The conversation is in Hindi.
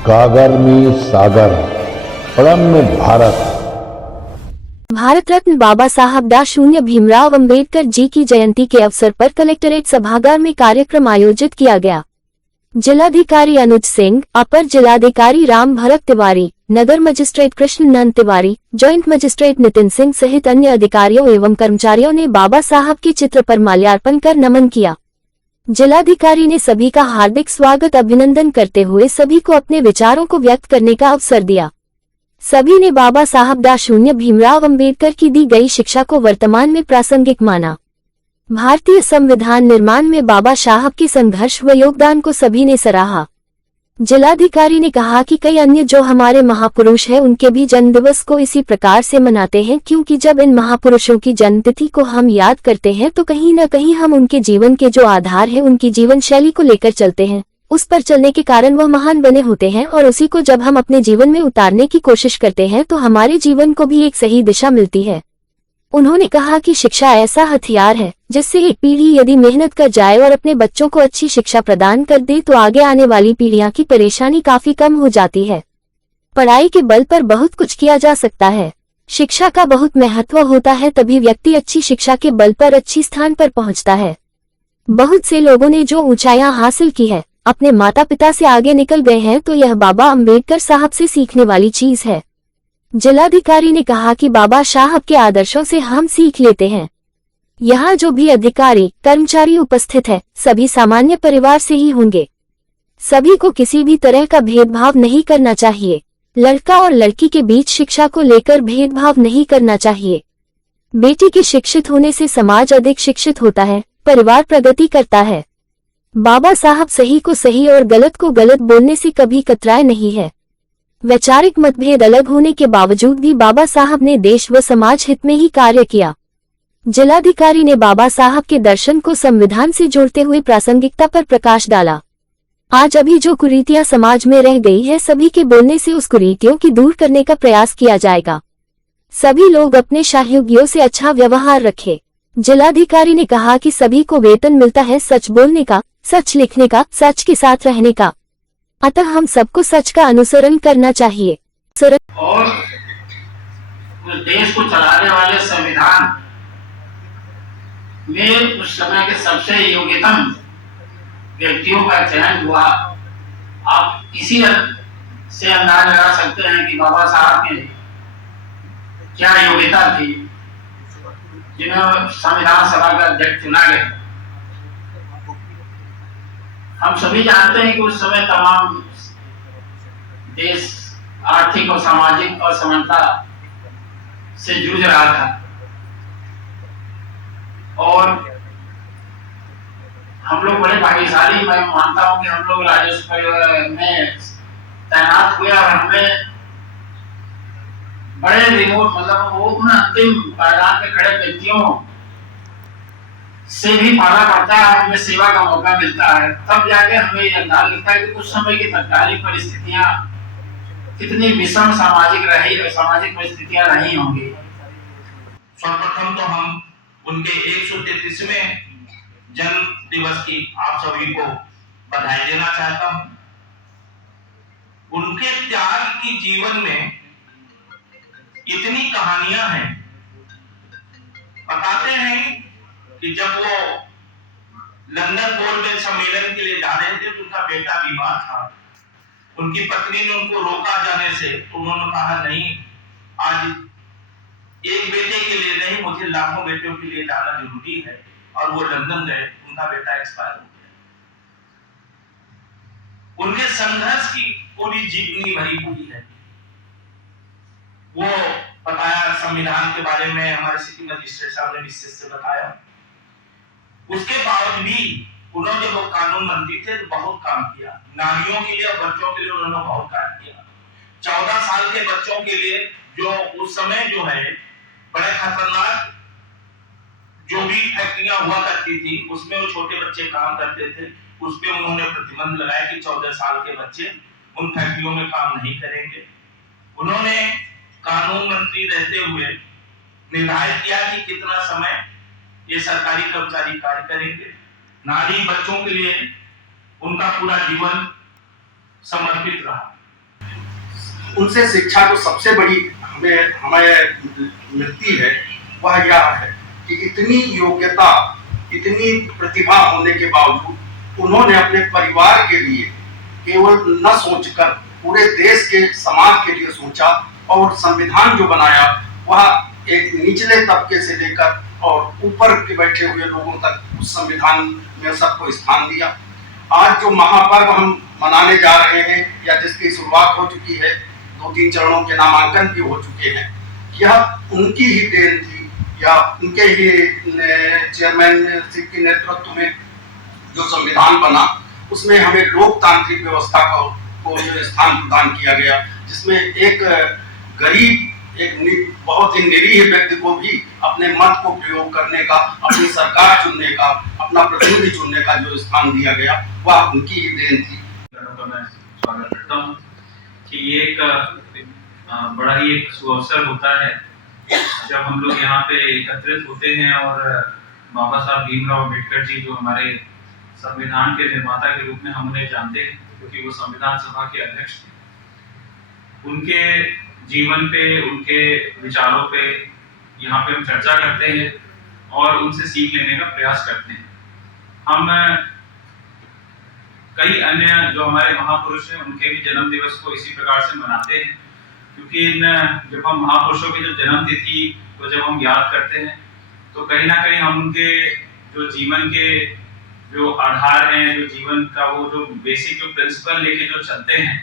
कागर में सागर, पड़म में भारत। भारत रत्न बाबा साहब डॉ. भीमराव अंबेडकर जी की जयंती के अवसर पर कलेक्ट्रेट सभागार में कार्यक्रम आयोजित किया गया। जिलाधिकारी अनुज सिंह, अपर जिलाधिकारी राम भरत तिवारी, नगर मजिस्ट्रेट कृष्ण नंद तिवारी, जॉइंट मजिस्ट्रेट नितिन सिंह सहित अन्य अधिकारियों एवं कर्मचारियों ने बाबा साहब के चित्र पर माल्यार्पण कर नमन किया। जिलाधिकारी ने सभी का हार्दिक स्वागत अभिनंदन करते हुए सभी को अपने विचारों को व्यक्त करने का अवसर दिया। सभी ने बाबा साहब डॉ. भीमराव अंबेडकर की दी गई शिक्षा को वर्तमान में प्रासंगिक माना। भारतीय संविधान निर्माण में बाबा साहब के संघर्ष व योगदान को सभी ने सराहा। जिलाधिकारी ने कहा कि कई अन्य जो हमारे महापुरुष हैं उनके भी जन्म दिवस को इसी प्रकार से मनाते हैं, क्योंकि जब इन महापुरुषों की जन्मतिथि को हम याद करते हैं तो कहीं न कहीं हम उनके जीवन के जो आधार है, उनकी जीवन शैली को लेकर चलते हैं। उस पर चलने के कारण वह महान बने होते हैं और उसी को जब हम अपने जीवन में उतारने की कोशिश करते हैं तो हमारे जीवन को भी एक सही दिशा मिलती है। उन्होंने कहा कि शिक्षा ऐसा हथियार है जिससे एक पीढ़ी यदि मेहनत कर जाए और अपने बच्चों को अच्छी शिक्षा प्रदान कर दे तो आगे आने वाली पीढ़ियां की परेशानी काफी कम हो जाती है। पढ़ाई के बल पर बहुत कुछ किया जा सकता है। शिक्षा का बहुत महत्व होता है, तभी व्यक्ति अच्छी शिक्षा के बल पर अच्छी स्थान पर पहुंचता है। बहुत से लोगों ने जो ऊंचाइयां हासिल की है, अपने माता पिता से आगे निकल गए हैं, तो यह बाबा अंबेडकर साहब से सीखने वाली चीज है। जिलाधिकारी ने कहा कि बाबा साहब के आदर्शों से हम सीख लेते हैं। यहाँ जो भी अधिकारी कर्मचारी उपस्थित है, सभी सामान्य परिवार से ही होंगे। सभी को किसी भी तरह का भेदभाव नहीं करना चाहिए। लड़का और लड़की के बीच शिक्षा को लेकर भेदभाव नहीं करना चाहिए। बेटी के शिक्षित होने से समाज अधिक शिक्षित होता है, परिवार प्रगति करता है। बाबा साहब सही को सही और गलत को गलत बोलने से कभी कतराए नहीं है। वैचारिक मतभेद अलग होने के बावजूद भी बाबा साहब ने देश व समाज हित में ही कार्य किया। जिलाधिकारी ने बाबा साहब के दर्शन को संविधान से जोड़ते हुए प्रासंगिकता पर प्रकाश डाला। आज अभी जो कुरीतियां समाज में रह गई है, सभी के बोलने से उस कुरीतियों की दूर करने का प्रयास किया जाएगा। सभी लोग अपने सहयोगियों से अच्छा व्यवहार रखें। जिलाधिकारी ने कहा कि सभी को वेतन मिलता है सच बोलने का, सच लिखने का, सच के साथ रहने का। अतः हम सबको सच का अनुसरण करना चाहिए। और उस देश को चलाने वाले संविधान में उस समय के सबसे योग्यतम व्यक्तियों का चयन हुआ। आप इसी से अंदाज लगा सकते हैं कि बाबा साहब में क्या योग्यता थी, जिन्हें संविधान सभा का अध्यक्ष चुना गया। हम सभी जानते हैं कि उस समय तमाम देश आर्थिक और सामाजिक असमानता से जूझ रहा था और हम लोग बड़े भाग्यशाली, मैं मानता हूं कि हम लोग राजस्व में तैनात हुए और हमें बड़े रिमोट, मतलब वो उन अंतिम पायदान में खड़े व्यक्तियों से भी पाला पड़ता है, हमें सेवा का मौका मिलता है। तब जाके हमें यह अंदाज लगता है कि उस समय की तत्कालीन परिस्थितियां कितनी विषम सामाजिक परिस्थितियां रही होंगी। सर्वप्रथम तो हम उनके 133वें जन्म दिवस की आप सभी को बधाई देना चाहता हूं। उनके त्याग की जीवन में इतनी कहानियां हैं। बताते हैं कि जब वो लंदन गोलमेज सम्मेलन के लिए जा रहे थे तो उनका बेटा बीमार था। उनकी पत्नी ने उनको रोका जाने से, तो उन्होंने कहा नहीं, आज एक बेटे के लिए नहीं, मुझे लाखों बेटों के लिए जाना जरूरी है। और वो लंदन गए, उनका बेटा एक्सपायर हो गया। उनके संघर्ष की पूरी जीवनी भरी हुई है। वो बताया संविधान के बारे में, हमारे सिटी मजिस्ट्रेट साहब ने विशेष से बताया। उसके बावजूद भी उन्होंने, जब वो कानून मंत्री थे तो बहुत काम किया। नारियों के लिए और बच्चों के लिए उन्होंने बहुत काम किया। 14 साल के बच्चों के लिए, जो उस समय जो है बड़े खतरनाक जो भी फैक्ट्रियां हुआ करती थी, उसमें वो छोटे बच्चे काम करते थे, उसमें उन्होंने प्रतिबंध लगाया कि 14 साल के बच्चे उन फैक्ट्रियों में काम नहीं करेंगे। उन्होंने कानून मंत्री रहते हुए निर्धारित किया कि कितना समय ये सरकारी कर्मचारी कार्य करेंगे। नारी बच्चों के लिए उनका पूरा जीवन समर्पित रहा। उनसे शिक्षा जो सबसे बड़ी हमें मिलती है वह यह है कि इतनी योग्यता, इतनी प्रतिभा होने के बावजूद उन्होंने अपने परिवार के लिए केवल न सोचकर पूरे देश के समाज के लिए सोचा और संविधान जो बनाया वह एक निचले तबके से लेकर और ऊपर के बैठे हुए लोगों तक उस संविधान में सबको स्थान दिया। आज जो महापर्व हम मनाने जा रहे हैं या जिसकी शुरुआत हो चुकी है, 2-3 चरणों के नामांकन भी हो चुके हैं, यह उनकी ही देन थी या उनके ही चेयरमैनशिप के नेतृत्व में जो संविधान बना उसमें हमें लोकतांत्रिक व्यवस्था को जो स्थान प्रदान किया गया, जिसमें एक गरीब, एक बहुत ही निरीह व्यक्ति को भी अपने मत को प्रयोग करने का, अपनी सरकार चुनने का, अपना प्रतिनिधि चुनने का जो स्थान दिया गया वह उनकी ही देन थी। तो मैं स्वागत करता हूँ कि ये एक बड़ा ही एक सुअवसर होता है जब हम लोग यहाँ पे एकत्रित होते हैं और बाबा साहब भीमराव अम्बेडकर जी जो हमारे संविधान के निर्माता के रूप में हम उन्हें जानते हैं क्योंकि वो संविधान सभा के अध्यक्ष थे, उनके जीवन पे, उनके विचारों पे यहाँ पे हम चर्चा करते हैं और उनसे सीख लेने का प्रयास करते हैं। हम कई अन्य जो हमारे महापुरुष हैं उनके भी जन्म दिवस को इसी प्रकार से मनाते हैं क्योंकि जब हम महापुरुषों की जो जन्म तिथि को जब हम याद करते हैं तो कहीं ना कहीं हम उनके जो जीवन के जो आधार हैं, जो जीवन का वो जो बेसिक जो प्रिंसिपल लेके जो चलते हैं